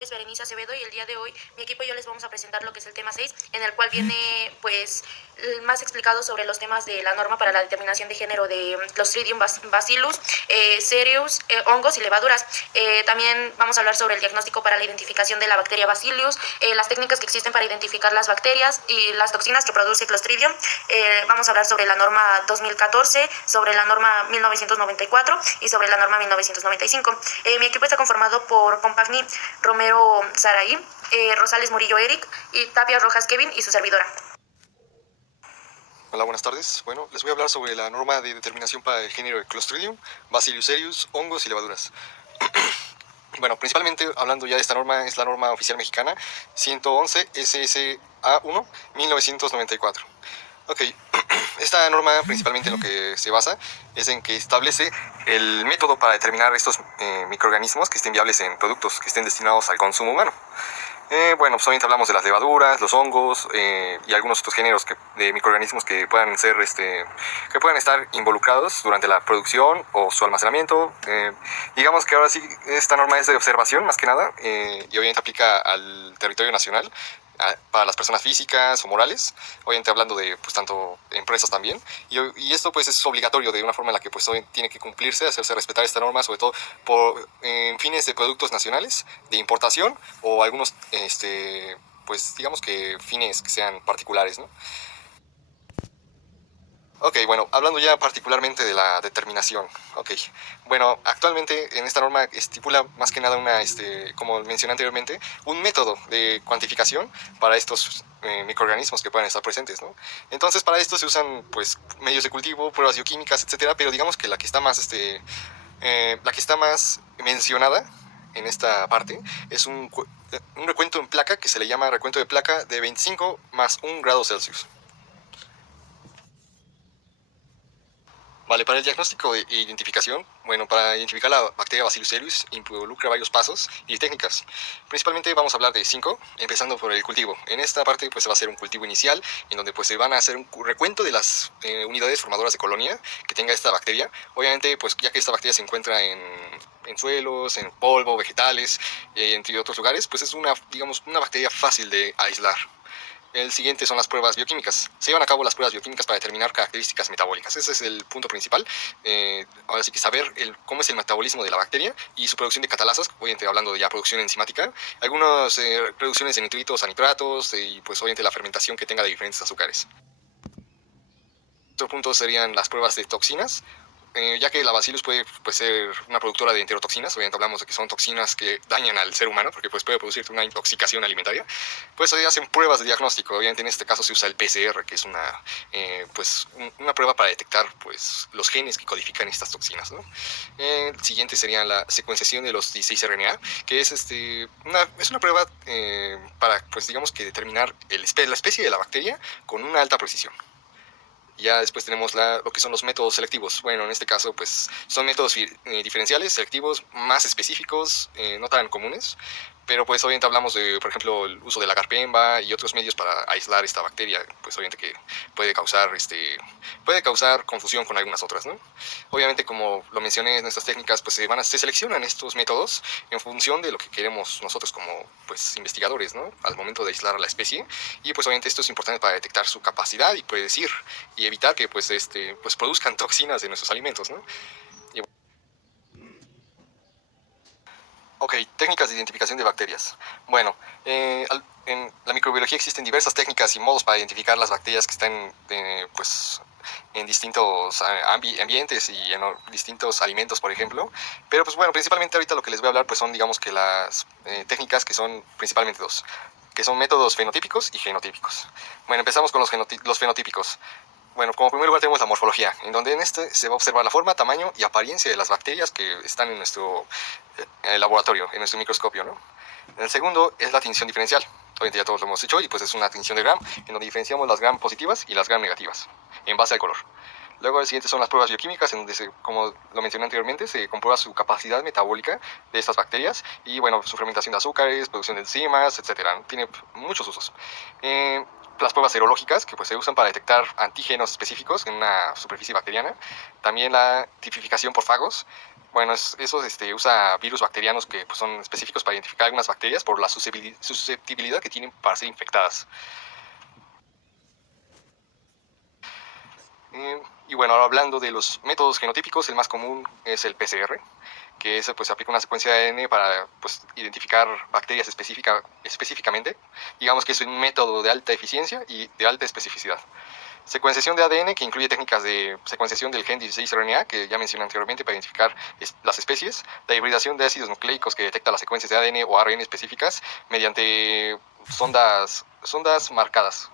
Es Berenice Acevedo y el día de hoy mi equipo y yo les vamos a presentar lo que es el tema 6, en el cual viene pues más explicado sobre los temas de la norma para la determinación de género de Clostridium bacillus, cereus, hongos y levaduras. También vamos a hablar sobre el diagnóstico para la identificación de la bacteria Bacillus, las técnicas que existen para identificar las bacterias y las toxinas que produce Clostridium. Vamos a hablar sobre la norma 2014, sobre la norma 1994 y sobre la norma 1995. Mi equipo está conformado por Compagni Romero Saraí, Rosales Murillo Eric y Tapia Rojas Kevin y su servidora. Hola, buenas tardes. Bueno, les voy a hablar sobre la norma de determinación para el género de Clostridium, Bacillus cereus, hongos y levaduras. Bueno, principalmente hablando ya de esta norma, es la norma oficial mexicana 111 SSA1 1994. Ok, esta norma principalmente en lo que se basa es en que establece el método para determinar estos microorganismos que estén viables en productos que estén destinados al consumo humano. Bueno, pues obviamente hablamos de las levaduras, los hongos y algunos otros géneros de microorganismos que puedan ser, que puedan estar involucrados durante la producción o su almacenamiento. Digamos que ahora sí esta norma es de observación más que nada y obviamente aplica al territorio nacional para las personas físicas o morales, obviamente hablando de pues tanto empresas también, y esto pues es obligatorio de una forma en la que pues tiene que cumplirse, hacerse respetar esta norma, sobre todo por fines de productos nacionales, de importación o algunos, pues digamos que fines que sean particulares, ¿no? Ok, bueno, hablando ya particularmente de la determinación. Ok, bueno, actualmente en esta norma estipula más que nada como mencioné anteriormente, un método de cuantificación para estos microorganismos que puedan estar presentes, ¿no? Entonces, para esto se usan, pues, medios de cultivo, pruebas bioquímicas, etcétera, pero digamos que la que está más mencionada en esta parte es un recuento en placa que se le llama recuento de placa de 25 más 1 grado Celsius. Vale, para el diagnóstico e identificación, bueno, para identificar la bacteria Bacillus cereus involucra varios pasos y técnicas. Principalmente vamos a hablar de 5, empezando por el cultivo. En esta parte pues se va a hacer un cultivo inicial, en donde pues se van a hacer un recuento de las unidades formadoras de colonia que tenga esta bacteria. Obviamente pues ya que esta bacteria se encuentra en suelos, en polvo, vegetales, entre otros lugares, pues es digamos, una bacteria fácil de aislar. El siguiente son las pruebas bioquímicas. Se llevan a cabo las pruebas bioquímicas para determinar características metabólicas. Ese es el punto principal. Ahora sí que saber cómo es el metabolismo de la bacteria y su producción de catalasas, obviamente hablando de ya producción enzimática, algunas reducciones de nitritos a nitratos y pues obviamente la fermentación que tenga de diferentes azúcares. Otro punto serían las pruebas de toxinas, ya que la Bacillus puede pues, ser una productora de enterotoxinas, obviamente hablamos de que son toxinas que dañan al ser humano, porque pues, puede producirte una intoxicación alimentaria, pues se hacen pruebas de diagnóstico, obviamente en este caso se usa el PCR, que es una prueba para detectar pues, los genes que codifican estas toxinas, ¿no? El siguiente sería la secuenciación de los 16 RNA, que es una prueba para, pues digamos que determinar la especie de la bacteria con una alta precisión. Ya después tenemos lo que son los métodos selectivos. Bueno, en este caso, pues son métodos diferenciales, selectivos, más específicos, no tan comunes. Pero pues obviamente hablamos de, por ejemplo, el uso de la garpemba y otros medios para aislar esta bacteria, pues obviamente que puede causar confusión con algunas otras, ¿no? Obviamente, como lo mencioné en estas técnicas, pues se seleccionan estos métodos en función de lo que queremos nosotros como pues investigadores, ¿no? Al momento de aislar a la especie. Y pues obviamente esto es importante para detectar su capacidad y predecir y evitar que pues produzcan toxinas de nuestros alimentos, ¿no? Y, ok, técnicas de identificación de bacterias. Bueno, en la microbiología existen diversas técnicas y modos para identificar las bacterias que están pues, en distintos ambientes y en distintos alimentos, por ejemplo. Pero pues bueno, principalmente ahorita lo que les voy a hablar pues son digamos que las técnicas que son principalmente dos, que son métodos fenotípicos y genotípicos. Bueno, empezamos con los fenotípicos. Bueno, como primer lugar tenemos la morfología, en donde en este se va a observar la forma, tamaño y apariencia de las bacterias que están en nuestro laboratorio, en nuestro microscopio, ¿no? El segundo es la tinción diferencial. Obviamente ya todos lo hemos hecho y pues es una tinción de Gram, en donde diferenciamos las Gram positivas y las Gram negativas, en base al color. Luego el siguiente son las pruebas bioquímicas, en donde, como lo mencioné anteriormente, se comprueba su capacidad metabólica de estas bacterias y, bueno, su fermentación de azúcares, producción de enzimas, etcétera. Tiene muchos usos. Las pruebas serológicas, que pues, se usan para detectar antígenos específicos en una superficie bacteriana. También la tipificación por fagos, Bueno, eso usa virus bacterianos que pues, son específicos para identificar algunas bacterias por la susceptibilidad que tienen para ser infectadas. Y bueno, ahora hablando de los métodos genotípicos, el más común es el PCR, que pues aplica una secuencia de ADN para pues, identificar bacterias específicamente. Digamos que es un método de alta eficiencia y de alta especificidad. Secuenciación de ADN, que incluye técnicas de secuenciación del gen 16-RNA, que ya mencioné anteriormente, para identificar las especies. La hibridación de ácidos nucleicos, que detecta las secuencias de ADN o ARN específicas mediante sondas marcadas.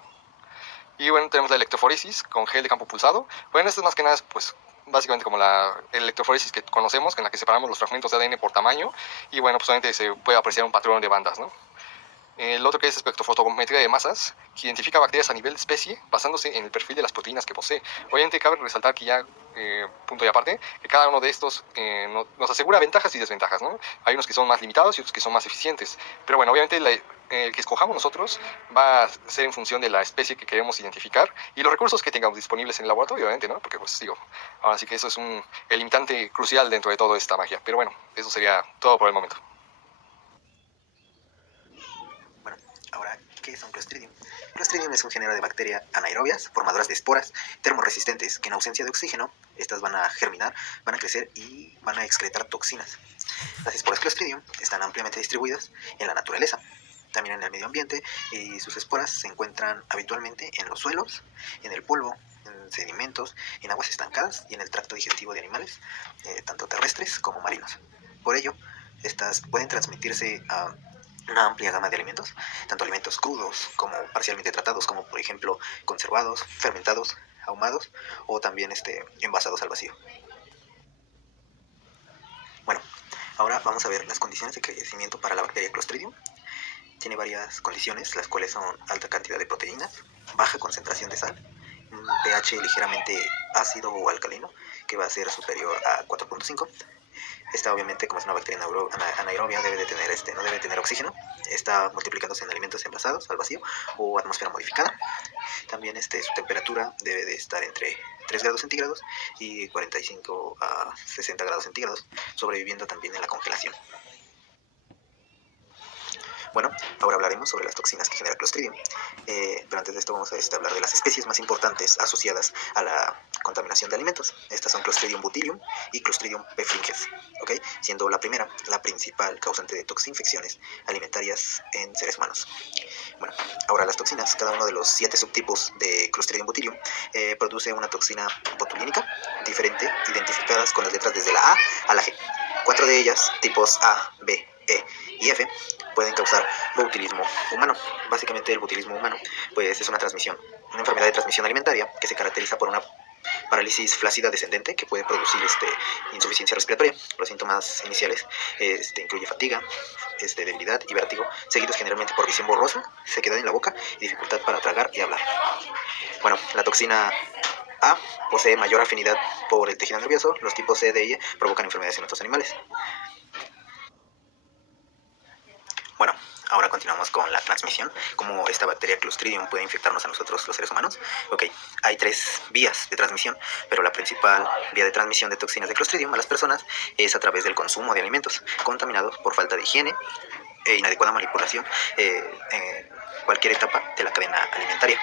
Y bueno, tenemos la electroforesis con gel de campo pulsado. Bueno, esto es más que nada, pues, básicamente como la electroforesis que conocemos, en la que separamos los fragmentos de ADN por tamaño. Y bueno, pues obviamente se puede apreciar un patrón de bandas, ¿no? El otro que es espectrofotometría de masas, que identifica bacterias a nivel de especie basándose en el perfil de las proteínas que posee. Obviamente cabe resaltar que ya, punto y aparte, que cada uno de estos nos asegura ventajas y desventajas, ¿no? Hay unos que son más limitados y otros que son más eficientes. Pero bueno, obviamente el que escojamos nosotros va a ser en función de la especie que queremos identificar y los recursos que tengamos disponibles en el laboratorio, obviamente, ¿no? Porque pues digo, ahora sí que eso es el limitante crucial dentro de toda esta magia. Pero bueno, eso sería todo por el momento. Bueno, ahora, ¿qué es un Clostridium? Clostridium es un género de bacterias anaerobias, formadoras de esporas, termorresistentes, que en ausencia de oxígeno, estas van a germinar, van a crecer y van a excretar toxinas. Las esporas Clostridium están ampliamente distribuidas en la naturaleza, también en el medio ambiente, y sus esporas se encuentran habitualmente en los suelos, en el polvo, en sedimentos, en aguas estancadas y en el tracto digestivo de animales, tanto terrestres como marinos. Por ello, estas pueden transmitirse a una amplia gama de alimentos, tanto alimentos crudos como parcialmente tratados, como por ejemplo conservados, fermentados, ahumados o también envasados al vacío. Bueno, ahora vamos a ver las condiciones de crecimiento para la bacteria Clostridium. Tiene varias condiciones, las cuales son alta cantidad de proteínas, baja concentración de sal, un pH ligeramente ácido o alcalino, que va a ser superior a 4.5. Esta obviamente, como es una bacteria anaerobia, no debe tener oxígeno. Está multiplicándose en alimentos envasados al vacío o atmósfera modificada. También su temperatura debe de estar entre 3 grados centígrados y 45 a 60 grados centígrados, sobreviviendo también en la congelación. Bueno, ahora hablaremos sobre las toxinas que genera Clostridium. Pero antes de esto vamos a hablar de las especies más importantes asociadas a la contaminación de alimentos. Estas son Clostridium botulinum y Clostridium perfringens, ¿okay? Siendo la primera la principal causante de toxinfecciones alimentarias en seres humanos. Bueno, ahora las toxinas, cada uno de los 7 subtipos de Clostridium botulinum produce una toxina botulínica diferente, identificadas con las letras desde la A a la G. 4 de ellas, tipos A, B, E y F, pueden causar botulismo humano. Básicamente el botulismo humano pues, es una enfermedad de transmisión alimentaria que se caracteriza por una parálisis flácida descendente que puede producir insuficiencia respiratoria. Los síntomas iniciales incluye fatiga, debilidad y vértigo, seguidos generalmente por visión borrosa, sequedad en la boca y dificultad para tragar y hablar. Bueno, la toxina A posee mayor afinidad por el tejido nervioso. Los tipos C, D y E provocan enfermedades en otros animales. Bueno, ahora continuamos con la transmisión. ¿Cómo esta bacteria Clostridium puede infectarnos a nosotros, los seres humanos? Ok, hay 3 vías de transmisión, pero la principal vía de transmisión de toxinas de Clostridium a las personas es a través del consumo de alimentos contaminados por falta de higiene e inadecuada manipulación en cualquier etapa de la cadena alimentaria.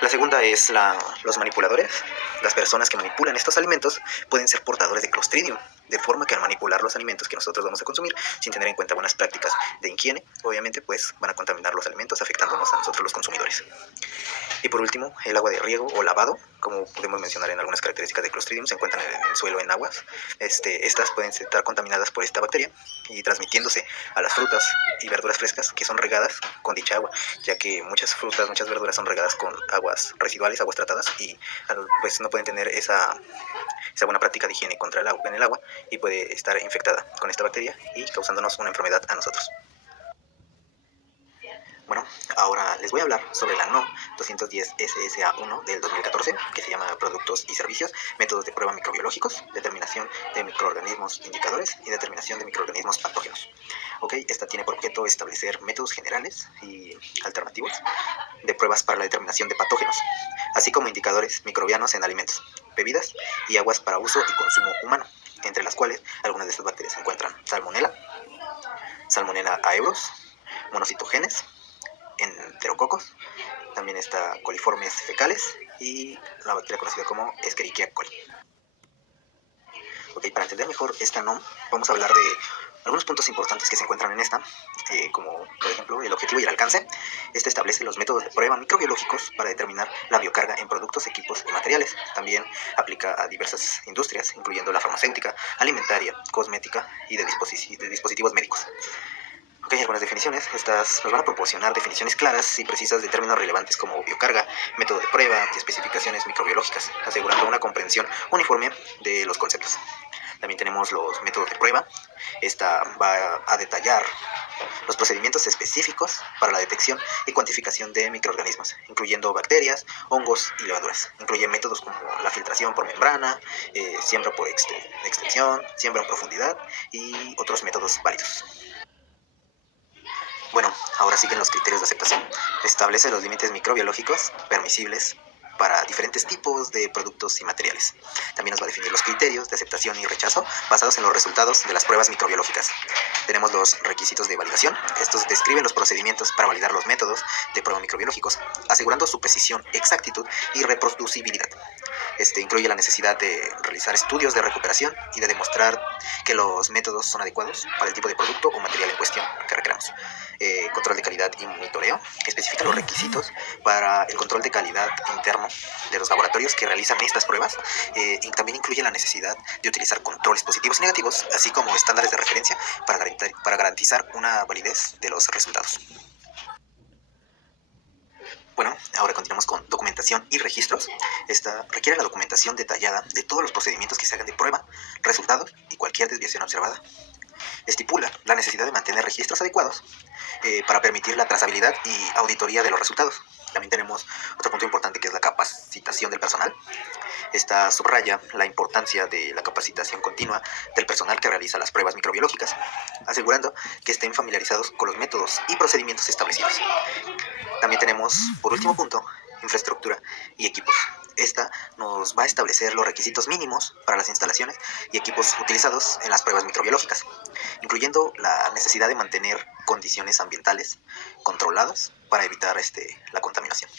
La segunda es los manipuladores. Las personas que manipulan estos alimentos pueden ser portadores de Clostridium, de forma que al manipular los alimentos que nosotros vamos a consumir, sin tener en cuenta buenas prácticas de higiene, obviamente pues van a contaminar los alimentos, afectándonos a nosotros los consumidores. Y por último, el agua de riego o lavado, como podemos mencionar en algunas características de Clostridium, se encuentran en el suelo en aguas. Estas pueden estar contaminadas por esta bacteria y transmitiéndose a las frutas y verduras frescas que son regadas con dicha agua, ya que muchas frutas, muchas verduras son regadas con aguas residuales, aguas tratadas, y pues no pueden tener esa buena práctica de higiene en el agua y puede estar infectada con esta bacteria y causándonos una enfermedad a nosotros. Bueno, ahora les voy a hablar sobre la NOM 210 SSA1 del 2014, que se llama Productos y Servicios, Métodos de Prueba Microbiológicos, Determinación de Microorganismos Indicadores y Determinación de Microorganismos Patógenos. Okay, esta tiene por objeto establecer métodos generales y alternativos de pruebas para la determinación de patógenos, así como indicadores microbianos en alimentos, bebidas y aguas para uso y consumo humano. entre las cuales algunas de estas bacterias se encuentran Salmonella, Salmonella aeugros, monocitogenes, enterococos, también está coliformes fecales y la bacteria conocida como Escherichia coli. Ok, para entender mejor esta NOM, vamos a hablar de algunos puntos importantes que se encuentran en esta, como por ejemplo el objetivo y el alcance. Este establece los métodos de prueba microbiológicos para determinar la biocarga en productos, equipos y materiales. También aplica a diversas industrias, incluyendo la farmacéutica, alimentaria, cosmética y de dispositivos médicos. Ok, algunas definiciones. Estas nos van a proporcionar definiciones claras y precisas de términos relevantes como biocarga, método de prueba y especificaciones microbiológicas, asegurando una comprensión uniforme de los conceptos. También tenemos los métodos de prueba. Esta va a detallar los procedimientos específicos para la detección y cuantificación de microorganismos, incluyendo bacterias, hongos y levaduras. Incluye métodos como la filtración por membrana, siembra por extensión, siembra en profundidad y otros métodos válidos. Bueno, ahora siguen los criterios de aceptación. Establece los límites microbiológicos permisibles para diferentes tipos de productos y materiales. También nos va a definir los criterios de aceptación y rechazo basados en los resultados de las pruebas microbiológicas. Tenemos los requisitos de validación. Estos describen los procedimientos para validar los métodos de prueba microbiológicos, asegurando su precisión, exactitud y reproducibilidad. Incluye la necesidad de realizar estudios de recuperación y de demostrar que los métodos son adecuados para el tipo de producto o material en cuestión que requeramos. Control de calidad y monitoreo, que especifica los requisitos para el control de calidad interno de los laboratorios que realizan estas pruebas. Y también incluye la necesidad de utilizar controles positivos y negativos, así como estándares de referencia para garantizar una validez de los resultados. Bueno, ahora continuamos con documentación y registros. Esta requiere la documentación detallada de todos los procedimientos que se hagan de prueba, resultados y cualquier desviación observada. Estipula la necesidad de mantener registros adecuados para permitir la trazabilidad y auditoría de los resultados. También tenemos otro punto importante que es la capacitación del personal. Esta subraya la importancia de la capacitación continua del personal que realiza las pruebas microbiológicas, asegurando que estén familiarizados con los métodos y procedimientos establecidos. También tenemos, por último punto, infraestructura y equipos. Esta nos va a establecer los requisitos mínimos para las instalaciones y equipos utilizados en las pruebas microbiológicas, incluyendo la necesidad de mantener condiciones ambientales controladas para evitar la contaminación.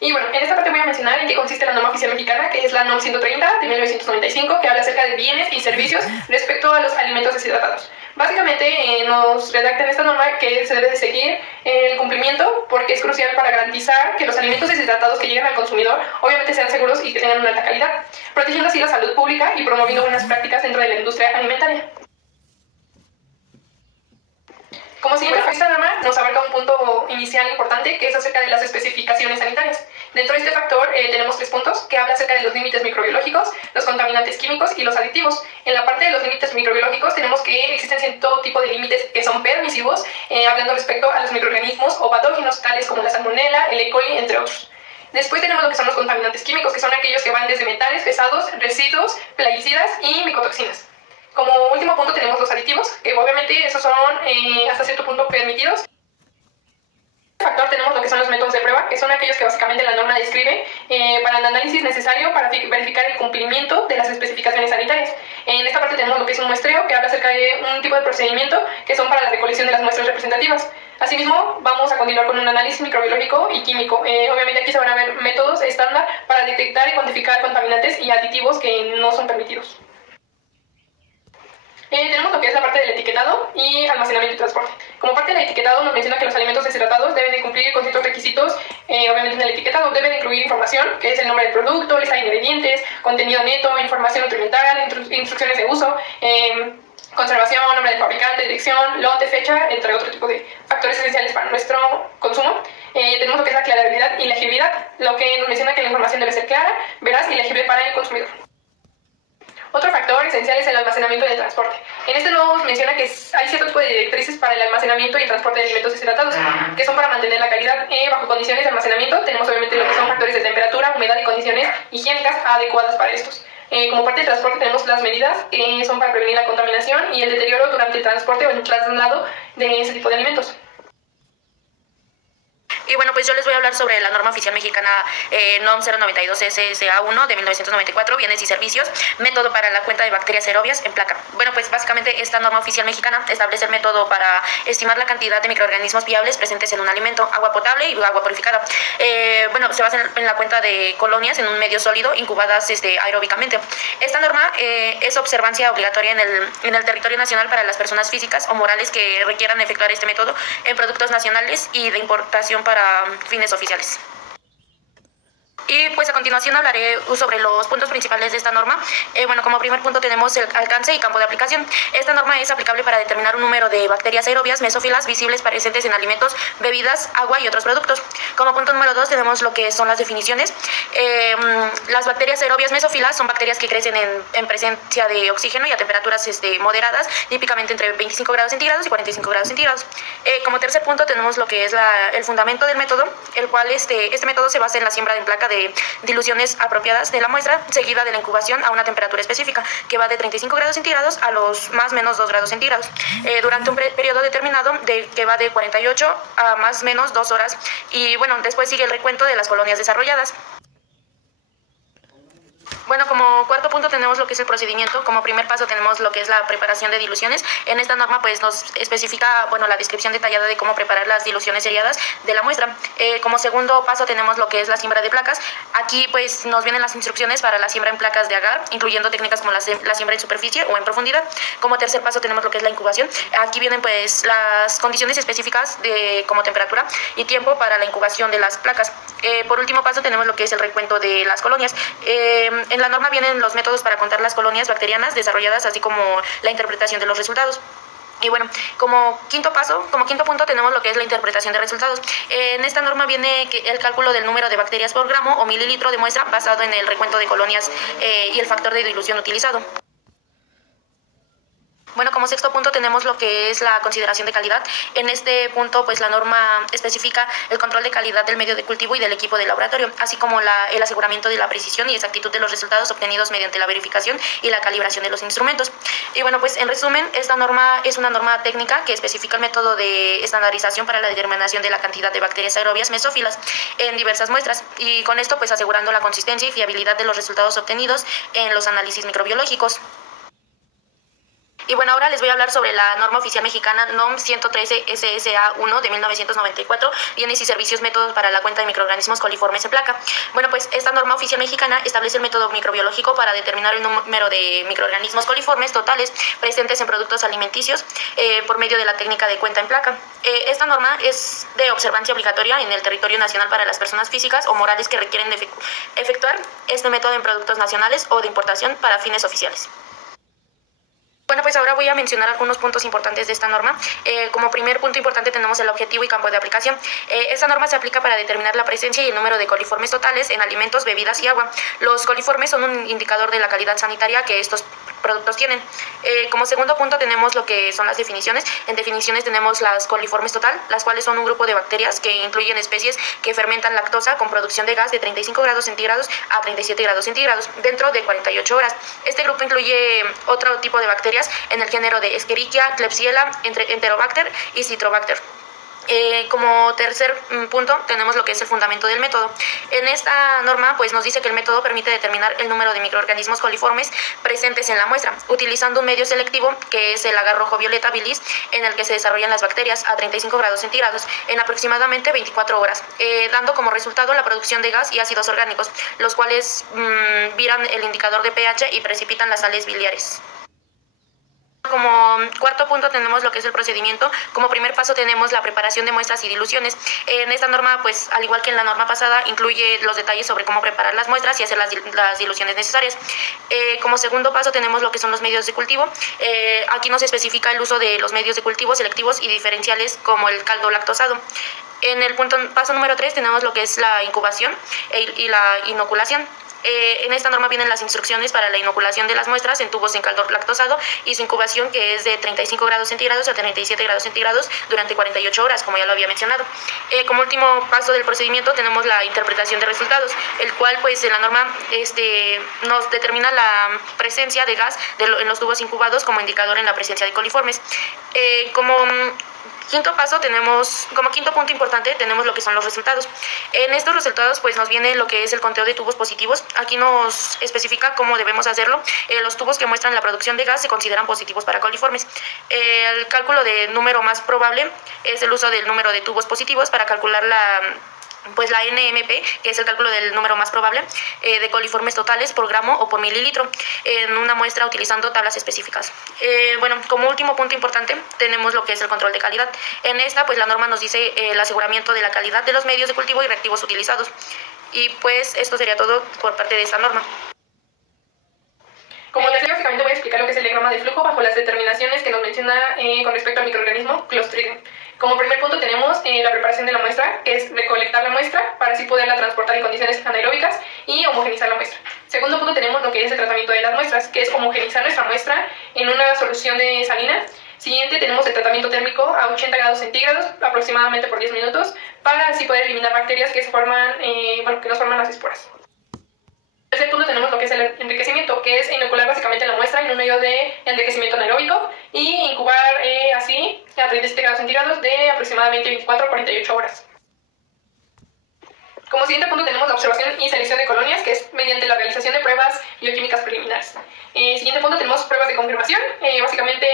Y bueno, en esta parte voy a mencionar en qué consiste la norma oficial mexicana, que es la NOM 130 de 1995, que habla acerca de bienes y servicios respecto a los alimentos deshidratados. Básicamente nos redacta en esta norma que se debe de seguir el cumplimiento porque es crucial para garantizar que los alimentos deshidratados que lleguen al consumidor obviamente sean seguros y que tengan una alta calidad, protegiendo así la salud pública y promoviendo buenas prácticas dentro de la industria alimentaria. Como siguiente, esta norma nos abarca un punto inicial importante que es acerca de las especificaciones sanitarias. Dentro de este factor tenemos 3 puntos que habla acerca de los límites microbiológicos, los contaminantes químicos y los aditivos. En la parte de los límites microbiológicos tenemos que existen cierto tipo de límites que son permisivos, hablando respecto a los microorganismos o patógenos tales como la salmonella, el E. coli, entre otros. Después tenemos lo que son los contaminantes químicos, que son aquellos que van desde metales pesados, residuos, plaguicidas y micotoxinas. Como último punto tenemos los aditivos, que obviamente esos son hasta cierto punto permitidos. En este factor tenemos lo que son los métodos de prueba, que son aquellos que básicamente la norma describe para el análisis necesario para verificar el cumplimiento de las especificaciones sanitarias. En esta parte tenemos lo que es un muestreo, que habla acerca de un tipo de procedimiento que son para la recolección de las muestras representativas. Asimismo, vamos a continuar con un análisis microbiológico y químico. Obviamente aquí se van a ver métodos estándar para detectar y cuantificar contaminantes y aditivos que no son permitidos. Tenemos lo que es la parte del etiquetado y almacenamiento y transporte. Como parte del etiquetado nos menciona que los alimentos deshidratados deben de cumplir con ciertos requisitos, obviamente en el etiquetado deben de incluir información, que es el nombre del producto, lista de ingredientes, contenido neto, información nutrimental, instrucciones de uso, conservación, nombre del fabricante, dirección, lote, fecha, entre otro tipo de factores esenciales para nuestro consumo. Tenemos lo que es la claridad y legibilidad, lo que nos menciona que la información debe ser clara, veraz y legible para el consumidor. Otro factor esencial es el almacenamiento y el transporte. En este nos menciona que hay cierto tipo de directrices para el almacenamiento y el transporte de alimentos deshidratados, que son para mantener la calidad bajo condiciones de almacenamiento. Tenemos obviamente lo que son factores de temperatura, humedad y condiciones higiénicas adecuadas para estos. Como parte del transporte tenemos las medidas que son para prevenir la contaminación y el deterioro durante el transporte o el traslado de ese tipo de alimentos. Y bueno, pues yo les voy a hablar sobre la norma oficial mexicana NOM 092 SSA1 de 1994, bienes y servicios, método para la cuenta de bacterias aerobias en placa. Bueno, pues básicamente esta norma oficial mexicana establece el método para estimar la cantidad de microorganismos viables presentes en un alimento, agua potable y agua purificada. Bueno, se basa en la cuenta de colonias en un medio sólido incubadas aeróbicamente. Esta norma es observancia obligatoria en el territorio nacional para las personas físicas o morales que requieran efectuar este método en productos nacionales y de importación para fines oficiales. Y pues a continuación hablaré sobre los puntos principales de esta norma. Bueno, como primer punto tenemos el alcance y campo de aplicación. Esta norma es aplicable para determinar un número de bacterias aerobias mesófilas visibles presentes en alimentos, bebidas, agua y otros productos. Como punto número 2 tenemos lo que son las definiciones. Las bacterias aerobias mesófilas son bacterias que crecen en presencia de oxígeno y a temperaturas moderadas, típicamente entre 25 grados centígrados y 45 grados centígrados. Como tercer punto tenemos lo que es el fundamento del método, el cual este método se basa en la siembra en placa de diluciones apropiadas de la muestra, seguida de la incubación a una temperatura específica, que va de 35 grados centígrados a los más menos 2 grados centígrados, durante un periodo determinado que va de 48 a más menos 2 horas. Y bueno, después sigue el recuento de las colonias desarrolladas. Bueno, como cuarto punto tenemos lo que es el procedimiento. Como primer paso tenemos lo que es la preparación de diluciones. En esta norma pues nos especifica, bueno, la descripción detallada de cómo preparar las diluciones seriadas de la muestra. Como segundo paso tenemos lo que es la siembra de placas. Aquí pues nos vienen las instrucciones para la siembra en placas de agar, incluyendo técnicas como la siembra en superficie o en profundidad. Como tercer paso tenemos lo que es la incubación. Aquí vienen pues las condiciones específicas como temperatura y tiempo para la incubación de las placas. Por último paso tenemos lo que es el recuento de las colonias. En la norma vienen los métodos para contar las colonias bacterianas desarrolladas, así como la interpretación de los resultados. Y bueno, como quinto punto tenemos lo que es la interpretación de resultados. En esta norma viene el cálculo del número de bacterias por gramo o mililitro de muestra basado en el recuento de colonias y el factor de dilución utilizado. Bueno, como sexto punto tenemos lo que es la consideración de calidad. En este punto, pues la norma especifica el control de calidad del medio de cultivo y del equipo de laboratorio, así como el aseguramiento de la precisión y exactitud de los resultados obtenidos mediante la verificación y la calibración de los instrumentos. Y bueno, pues en resumen, esta norma es una norma técnica que especifica el método de estandarización para la determinación de la cantidad de bacterias aerobias mesófilas en diversas muestras, y con esto pues asegurando la consistencia y fiabilidad de los resultados obtenidos en los análisis microbiológicos. Y bueno, ahora les voy a hablar sobre la norma oficial mexicana NOM 113 SSA1 de 1994, bienes y servicios, métodos para la cuenta de microorganismos coliformes en placa. Bueno, pues esta norma oficial mexicana establece el método microbiológico para determinar el número de microorganismos coliformes totales presentes en productos alimenticios por medio de la técnica de cuenta en placa. Esta norma es de observancia obligatoria en el territorio nacional para las personas físicas o morales que requieren efectuar este método en productos nacionales o de importación para fines oficiales. Bueno, pues ahora voy a mencionar algunos puntos importantes de esta norma. Como primer punto importante tenemos el objetivo y campo de aplicación. Esta norma se aplica para determinar la presencia y el número de coliformes totales en alimentos, bebidas y agua. Los coliformes son un indicador de la calidad sanitaria que estos productos tienen. Como segundo punto tenemos lo que son las definiciones. En definiciones tenemos las coliformes total, las cuales son un grupo de bacterias que incluyen especies que fermentan lactosa con producción de gas de 35 grados centígrados a 37 grados centígrados dentro de 48 horas. Este grupo incluye otro tipo de bacterias en el género de Escherichia, Klebsiella, Enterobacter y Citrobacter. Como tercer punto tenemos lo que es el fundamento del método. En esta norma pues nos dice que el método permite determinar el número de microorganismos coliformes presentes en la muestra, utilizando un medio selectivo que es el agar rojo violeta bilis, en el que se desarrollan las bacterias a 35 grados centígrados en aproximadamente 24 horas, dando como resultado la producción de gas y ácidos orgánicos, los cuales viran el indicador de pH y precipitan las sales biliares. Como cuarto punto tenemos lo que es el procedimiento. Como primer paso tenemos la preparación de muestras y diluciones. En esta norma, pues al igual que en la norma pasada, incluye los detalles sobre cómo preparar las muestras y hacer las diluciones necesarias. Como segundo paso tenemos lo que son los medios de cultivo. Aquí nos especifica el uso de los medios de cultivo selectivos y diferenciales como el caldo lactosado. En el paso número 3 tenemos lo que es la incubación y la inoculación. En esta norma vienen las instrucciones para la inoculación de las muestras en tubos en caldo lactosado y su incubación, que es de 35 grados centígrados a 37 grados centígrados durante 48 horas, como ya lo había mencionado. Como último paso del procedimiento tenemos la interpretación de resultados, el cual pues en la norma nos determina la presencia de gas en los tubos incubados como indicador en la presencia de coliformes. Como Quinto paso tenemos, como quinto punto importante, tenemos lo que son los resultados. En estos resultados pues nos viene lo que es el conteo de tubos positivos. Aquí nos especifica cómo debemos hacerlo. Los tubos que muestran la producción de gas se consideran positivos para coliformes. El cálculo de número más probable es el uso del número de tubos positivos para calcular la NMP, que es el cálculo del número más probable de coliformes totales por gramo o por mililitro en una muestra utilizando tablas específicas. Como último punto importante tenemos lo que es el control de calidad. En esta pues la norma nos dice el aseguramiento de la calidad de los medios de cultivo y reactivos utilizados. Y pues esto sería todo por parte de esta norma. Como tercero, básicamente voy a explicar lo que es el diagrama de flujo bajo las determinaciones que nos menciona con respecto al microorganismo Clostridium. Como primer punto tenemos la preparación de la muestra, que es recolectar la muestra para así poderla transportar en condiciones anaeróbicas y homogenizar la muestra. Segundo punto tenemos lo que es el tratamiento de las muestras, que es homogenizar nuestra muestra en una solución de salina. Siguiente tenemos el tratamiento térmico a 80 grados centígrados aproximadamente por 10 minutos para así poder eliminar bacterias que se forman, que nos forman las esporas. En tercer punto tenemos lo que es el enriquecimiento, que es inocular básicamente la muestra en un medio de enriquecimiento anaeróbico y incubar así a 37 grados centígrados de aproximadamente 24 a 48 horas. Como siguiente punto tenemos la observación y selección de colonias, que es mediante la realización de pruebas bioquímicas preliminares. Siguiente punto tenemos pruebas de confirmación. Básicamente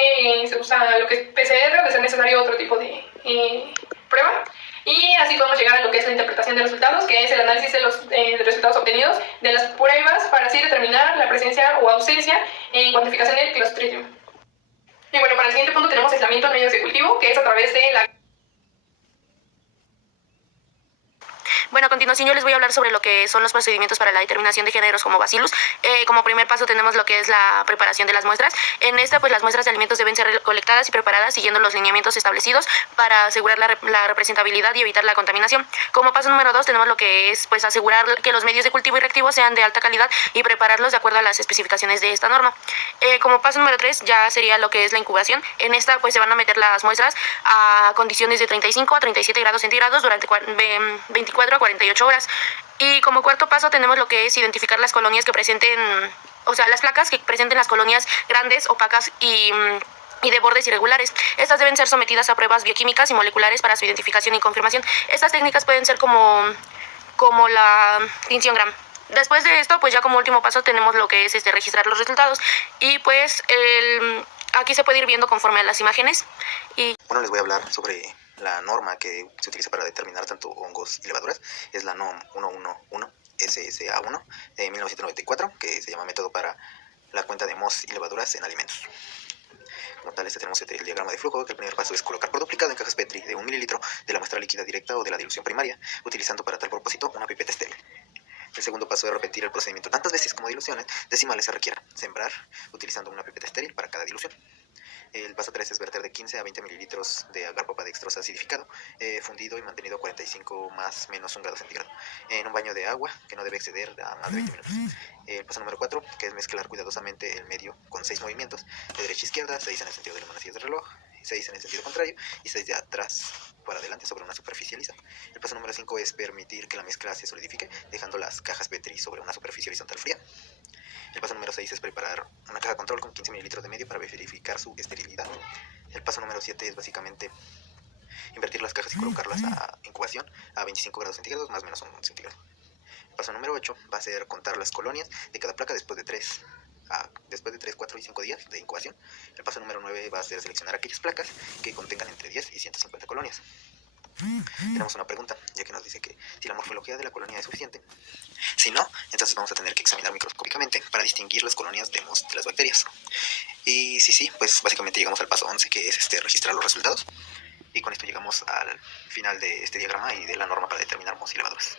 se usa lo que es PCR, de ser necesario otro tipo de prueba. Y así podemos llegar a lo que es la interpretación de resultados, que es el análisis de los resultados obtenidos de las pruebas para así determinar la presencia o ausencia en cuantificación del Clostridium. Y bueno, para el siguiente punto tenemos aislamiento en medios de cultivo, que es a través de la... Bueno, a continuación yo les voy a hablar sobre lo que son los procedimientos para la determinación de géneros como Bacillus. Como primer paso tenemos lo que es la preparación de las muestras. En esta, pues las muestras de alimentos deben ser recolectadas y preparadas siguiendo los lineamientos establecidos para asegurar la representabilidad y evitar la contaminación. Como paso número 2 tenemos lo que es pues asegurar que los medios de cultivo y reactivo sean de alta calidad y prepararlos de acuerdo a las especificaciones de esta norma. Como paso número 3 ya sería lo que es la incubación. En esta pues se van a meter las muestras a condiciones de 35 a 37 grados centígrados durante 24 a 48 horas. Y como cuarto paso tenemos lo que es identificar las colonias que presenten, las placas que presenten las colonias grandes, opacas y de bordes irregulares. Estas deben ser sometidas a pruebas bioquímicas y moleculares para su identificación y confirmación. Estas técnicas pueden ser como la tinción Gram. Después de esto, pues ya como último paso tenemos lo que es registrar los resultados. Y pues aquí se puede ir viendo conforme a las imágenes. Bueno, les voy a hablar sobre la norma que se utiliza para determinar tanto hongos y levaduras. Es la NOM 111-SSA1 de 1994, que se llama Método para la cuenta de mos y levaduras en alimentos. Como tal, tenemos el diagrama de flujo, que el primer paso es colocar por duplicado en cajas Petri de 1 mililitro de la muestra líquida directa o de la dilución primaria, utilizando para tal propósito una pipeta estéril. El segundo paso es repetir el procedimiento tantas veces como diluciones decimales se requieran. Sembrar utilizando una pipeta estéril para cada dilución. El paso 3 es verter de 15 a 20 mililitros de agar-papa dextrosa acidificado, fundido y mantenido a 45 más menos 1 grado centígrado, en un baño de agua que no debe exceder a más de 20 minutos. El paso número 4, que es mezclar cuidadosamente el medio con 6 movimientos, de derecha a izquierda, 6 en el sentido de las manecillas del reloj, 6 en el sentido contrario y 6 de atrás para adelante sobre una superficie lisa. El paso número 5 es permitir que la mezcla se solidifique, dejando las cajas Petri sobre una superficie horizontal fría. El paso número 6 es preparar una caja control con 15 mililitros de medio para verificar su esterilidad. El paso número 7 es básicamente invertir las cajas y colocarlas a incubación a 25 grados centígrados más o menos 1 centígrado. El paso número 8 va a ser contar las colonias de cada placa después de 3, 4 y 5 días de incubación. El paso número 9 va a ser seleccionar aquellas placas que contengan entre 10 y 150 colonias. Tenemos una pregunta, ya que nos dice que si la morfología de la colonia es suficiente. Si no, entonces vamos a tener que examinar microscópicamente para distinguir las colonias de las bacterias. Y si sí, pues básicamente llegamos al paso 11, que es registrar los resultados. Y con esto llegamos al final de este diagrama y de la norma para determinar mos y levaduras.